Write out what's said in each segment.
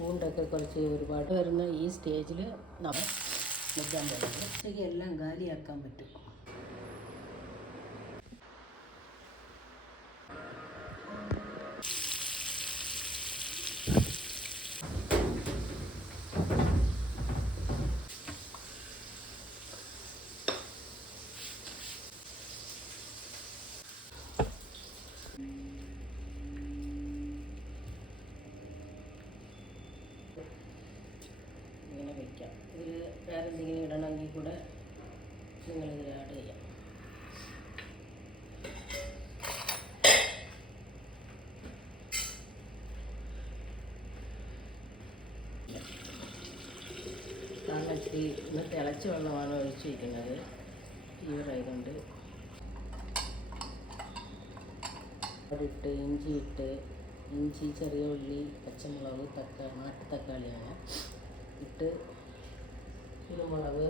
ചൂണ്ടൊക്കെ കുറച്ച് ഒരുപാട് വരുന്ന ഈ സ്റ്റേജിൽ നമ്മൾ നിൽക്കാൻ പോകുന്നത്. ഉച്ചയ്ക്ക് എല്ലാം കാലിയാക്കാൻ പറ്റും. ഇങ്ങനെ വയ്ക്കാം. ഇതിൽ വേറെ എന്തെങ്കിലും ഇടണമെങ്കിൽ കൂടെ നിങ്ങളിതിൽ ആഡ് ചെയ്യാം. കാരണം ഇത്തിരി ഇന്ന് തിളച്ച വെള്ളമാണ് ഒഴിച്ച് വയ്ക്കുന്നത്. ഫീവറായതുകൊണ്ട് ഇട്ട് ഇഞ്ചി, ചെറിയ ഉള്ളി, പച്ചമുളക്, നാട്ടുതക്കാളിയാണ് ഇട്ട്, കുരുമുളക്,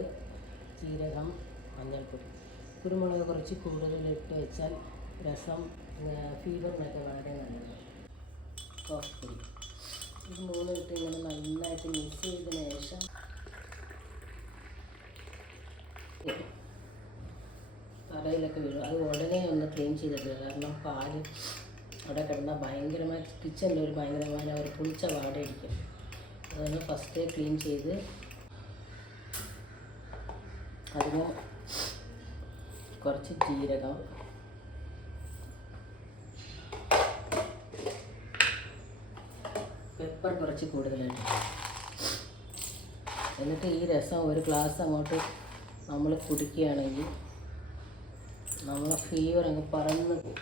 ജീരകം, മഞ്ഞൾപ്പൊടി. കുരുമുളക് കുറച്ച് കൂടുതലിട്ട് വെച്ചാൽ രസം ഫീവറിനൊക്കെ വളരെ നല്ലത്. സോസ് പൊടി ഇത് മൂന്നും ഇട്ട് ഇങ്ങനെ നന്നായിട്ട് മിക്സ് ചെയ്തതിന് ശേഷം തറയിലൊക്കെ വീഴും. അത് ഉടനെ ഒന്ന് ക്ലീൻ ചെയ്തിട്ട്, കാരണം പാല് അവിടെ കിടന്നാൽ ഭയങ്കരമായ കിച്ചണിൽ ഒരു ഭയങ്കരമായ ഒരു പുളിച്ച വാടയിരിക്കും. അതൊന്ന് ഫസ്റ്റ് ക്ലീൻ ചെയ്ത് അതിന് കുറച്ച് ജീരകം, പെപ്പർ കുറച്ച് കൂടുതലായിട്ട്, എന്നിട്ട് ഈ രസം ഒരു ഗ്ലാസ് അങ്ങോട്ട് നമ്മൾ കുടിക്കുകയാണെങ്കിൽ നമ്മളെ ഫീവർ അങ്ങ് പറന്ന് പോകും.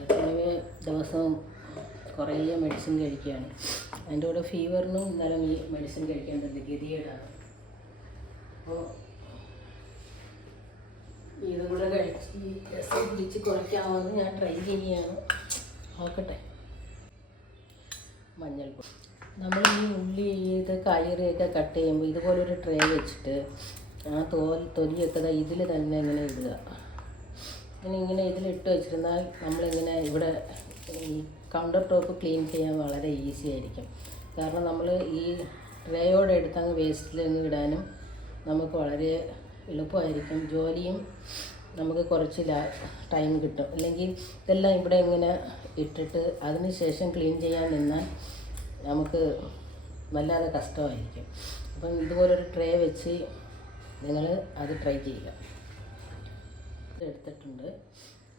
ഏற்கனவே ദിവസവും കുറേ മെഡിസിൻ കഴിക്കുകയാണ്. അതിൻ്റെ കൂടെ ഫീവറിനും ഇന്നലും ഈ മെഡിസിൻ കഴിക്കേണ്ടത് ഗതികേടാണ്. അപ്പോൾ ഇതും കൂടെ കഴിച്ച് ഈ രസം കുടിച്ച് കുറയ്ക്കാമെന്ന് ഞാൻ ട്രൈ ചെയ്യുകയാണ്. നോക്കട്ടെ. മഞ്ഞൾപ്പൊടി നമ്മൾ ഈ ഉള്ളി ഇത് കയറിയൊക്കെ കട്ട് ചെയ്യുമ്പോൾ ഇതുപോലൊരു ട്രേ വെച്ചിട്ട് ആ തൊലിയൊക്കെ ഇതിൽ തന്നെ ഇങ്ങനെ ഇടുക. ഇങ്ങനെ ഇതിലിട്ട് വെച്ചിരുന്നാൽ നമ്മളിങ്ങനെ ഇവിടെ ഈ കൗണ്ടർ ടോപ്പ് ക്ലീൻ ചെയ്യാൻ വളരെ ഈസി ആയിരിക്കും. കാരണം നമ്മൾ ഈ ട്രേയോടെ എടുത്തങ്ങ് വേസ്റ്റിലങ്ങ് ഇടാനും നമുക്ക് വളരെ എളുപ്പമായിരിക്കും. ജോലിയും നമുക്ക് കുറച്ച് ടൈം കിട്ടും. അല്ലെങ്കിൽ ഇതെല്ലാം ഇവിടെ ഇങ്ങനെ ഇട്ടിട്ട് അതിന് ശേഷം ക്ലീൻ ചെയ്യാൻ നിന്നാൽ നമുക്ക് വല്ലാതെ കഷ്ടമായിരിക്കും. അപ്പം ഇതുപോലൊരു ട്രേ വെച്ച് നിങ്ങൾ അത് ട്രൈ ചെയ്യുക. എടുത്തിട്ടുണ്ട്.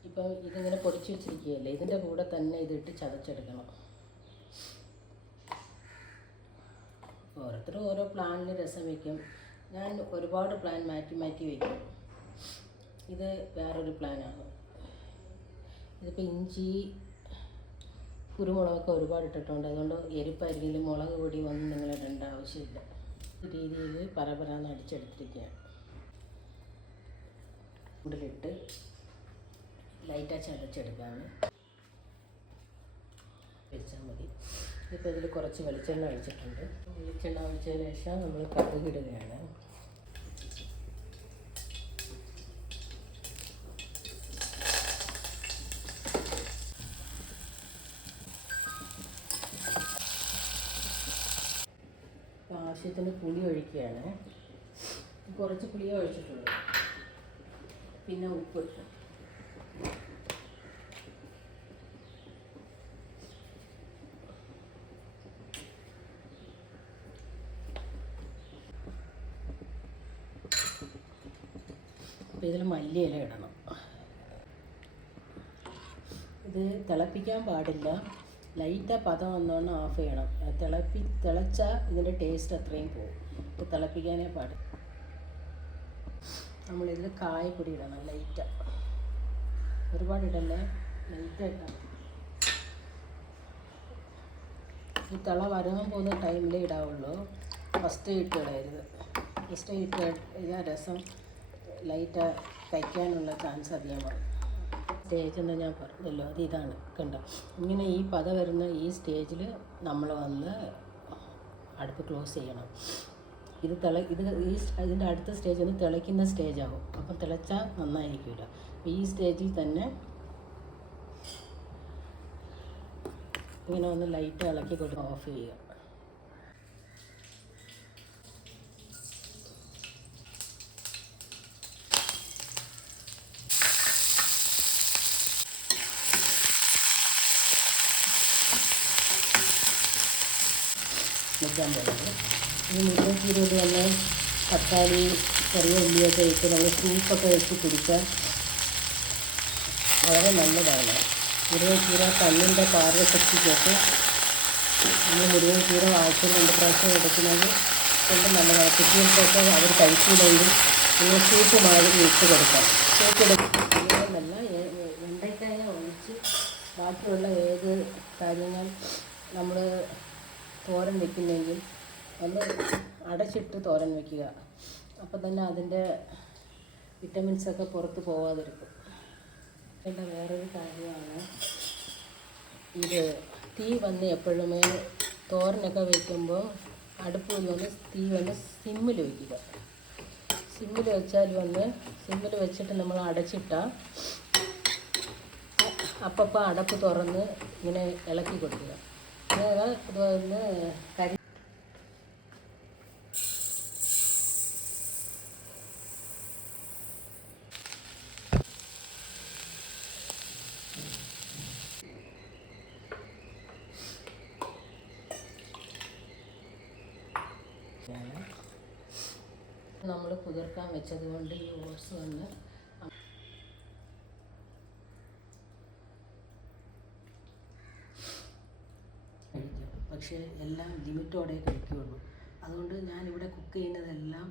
ഇപ്പം ഇതിങ്ങനെ പൊടിച്ച് വെച്ചിരിക്കുകയല്ലേ, ഇതിൻ്റെ കൂടെ തന്നെ ഇതിട്ട് ചതച്ചെടുക്കണം. ഓരോരുത്തരും ഓരോ പ്ലാനിൽ രസം വയ്ക്കും. ഞാൻ ഒരുപാട് പ്ലാൻ മാറ്റി വയ്ക്കും. ഇത് വേറൊരു പ്ലാനാണ്. ഇതിപ്പോൾ ഇഞ്ചി, കുരുമുളകൊക്കെ ഒരുപാട് ഇട്ടിട്ടുണ്ട്. അതുകൊണ്ട് എരിപ്പായിരിക്കും, മുളക് പൊടി ഒന്നും നിങ്ങൾ ഇടേണ്ട ആവശ്യമില്ല. ഈ രീതിയിൽ പരപരാന്ന് അടിച്ചെടുത്തിരിക്കുകയാണ്. ഉള്ളിലിട്ട് ലൈറ്റായി ചതച്ചെടുക്കാമെന്ന് വെച്ചാൽ മതി. ഇപ്പോൾ ഇതിൽ കുറച്ച് വെളിച്ചെണ്ണ ഒഴിച്ചിട്ടുണ്ട്. വെളിച്ചെണ്ണ ഒഴിച്ചതിന് ശേഷം നമ്മൾ കടുക് ഇടുകയാണ്. ആവശ്യത്തിന് പുളി ഒഴിക്കുകയാണ്. കുറച്ച് പുളിയെ ഒഴിച്ചിട്ടുള്ളൂ. പിന്നെ ഉപ്പ്, അപ്പോൾ ഇതിൽ മല്ലിയില ഇടണം. ഇത് തിളപ്പിക്കാൻ പാടില്ല. ലൈറ്റാ പദം വന്നോണ്ട് ഓഫ് ചെയ്യണം. തിളച്ചാൽ ഇതിൻ്റെ ടേസ്റ്റ് അത്രയും പോകും. ഇത് തിളപ്പിക്കാനേ പാടില്ല. നമ്മളിതിൽ കായപ്പൊടി ഇടണം. ലൈറ്റാ, ഒരുപാട് ഇടല്ലേ, ലൈറ്റാ ഇട്ടാൽ. ഈ തിള വരാൻ പോകുന്ന ടൈമിലേ ഇടാവുള്ളൂ. ഫസ്റ്റ് ഇട്ട് ഇടരുത്. ഫസ്റ്റ് ഇട്ട് കഴിഞ്ഞാൽ രസം ലൈറ്റ് കഴിക്കാനുള്ള ചാൻസ് അധികമാണ്. സ്റ്റേജ് എന്ന് ഞാൻ പറഞ്ഞല്ലോ, അത് ഇതാണ്. കണ്ടോ, ഇങ്ങനെ ഈ പത വരുന്ന ഈ സ്റ്റേജിൽ നമ്മൾ വന്ന് അടുപ്പ് ക്ലോസ് ചെയ്യണം. ഇത് ഇതിൻ്റെ അടുത്ത സ്റ്റേജ് ഒന്ന് തിളയ്ക്കുന്ന സ്റ്റേജാകും. അപ്പം തിളച്ചാൽ നന്നായിരിക്കില്ല. ഈ സ്റ്റേജിൽ തന്നെ ഇങ്ങനെ ഒന്ന് ലൈറ്റ് ഇളക്കി കൊടുത്ത് ഓഫ് ചെയ്യുക. വെക്കാൻ പോകുന്നത് ഈ മുരിങ്ങക്കീരയോട് തന്നെ തക്കാളി ചെറിയ ഉള്ളിയൊക്കെ ഇട്ട് നമ്മൾ സൂപ്പൊക്കെ വെച്ച് കുടിക്കാൻ വളരെ നല്ലതാണ്. മുരിങ്ങക്കീര കണ്ണിൻ്റെ പാർവശക്തിക്കൊക്കെ നമ്മൾ മുരിങ്ങക്കീര ആഴ്ചയിൽ 2 പ്രാവശ്യം എടുക്കുന്നത് കൊണ്ട് നല്ലതാണ്. കുട്ടികൾക്കൊക്കെ അവർ കഴിക്കില്ലെങ്കിൽ നിങ്ങൾ സൂപ്പ് മാതിരി ഇട്ട് കൊടുക്കാം. സൂപ്പ് എടുക്കുന്നല്ല വെണ്ടയ്ക്കായ ഒഴിച്ച് ബാക്കിയുള്ള ഏത് കാര്യങ്ങൾ നമ്മൾ തോരൻ വയ്ക്കുന്നെങ്കിൽ ഒന്ന് അടച്ചിട്ട് തോരൻ വയ്ക്കുക. അപ്പോൾ തന്നെ അതിൻ്റെ വിറ്റമിൻസൊക്കെ പുറത്ത് പോകാതിരിക്കും. പിന്നെ വേറൊരു കാര്യമാണ്, ഇത് തീ വന്ന് എപ്പോഴുമേ തോരനൊക്കെ വയ്ക്കുമ്പോൾ അടുപ്പ് വന്ന് തീ വന്ന് സിമ്മിൽ വയ്ക്കുക. സിമ്മിൽ വെച്ചാൽ സിമ്മിൽ വെച്ചിട്ട് നമ്മൾ അടച്ചിട്ടാൽ അപ്പം അടപ്പ് തുറന്ന് ഇങ്ങനെ ഇളക്കി കൊടുക്കുക. ഇതൊന്ന് കരി നമ്മൾ കുതിർക്കാൻ വെച്ചത് കൊണ്ട് ഈ ഓട്സ് വന്ന് കഴിക്കും. പക്ഷേ എല്ലാം ലിമിറ്റോടെ കഴിക്കുകയുള്ളൂ. അതുകൊണ്ട് ഞാനിവിടെ കുക്ക് ചെയ്യുന്നതെല്ലാം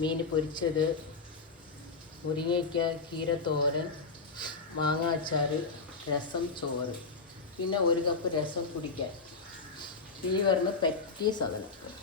മീൻ പൊരിച്ചത്, മുരിങ്ങയ്ക്ക കീരത്തോരൻ, മാങ്ങ അച്ചാർ, രസം, ചോറ്, പിന്നെ 1 കപ്പ് രസം കുടിക്കാൻ. ഈ വരുന്ന പറ്റിയ സാധനം.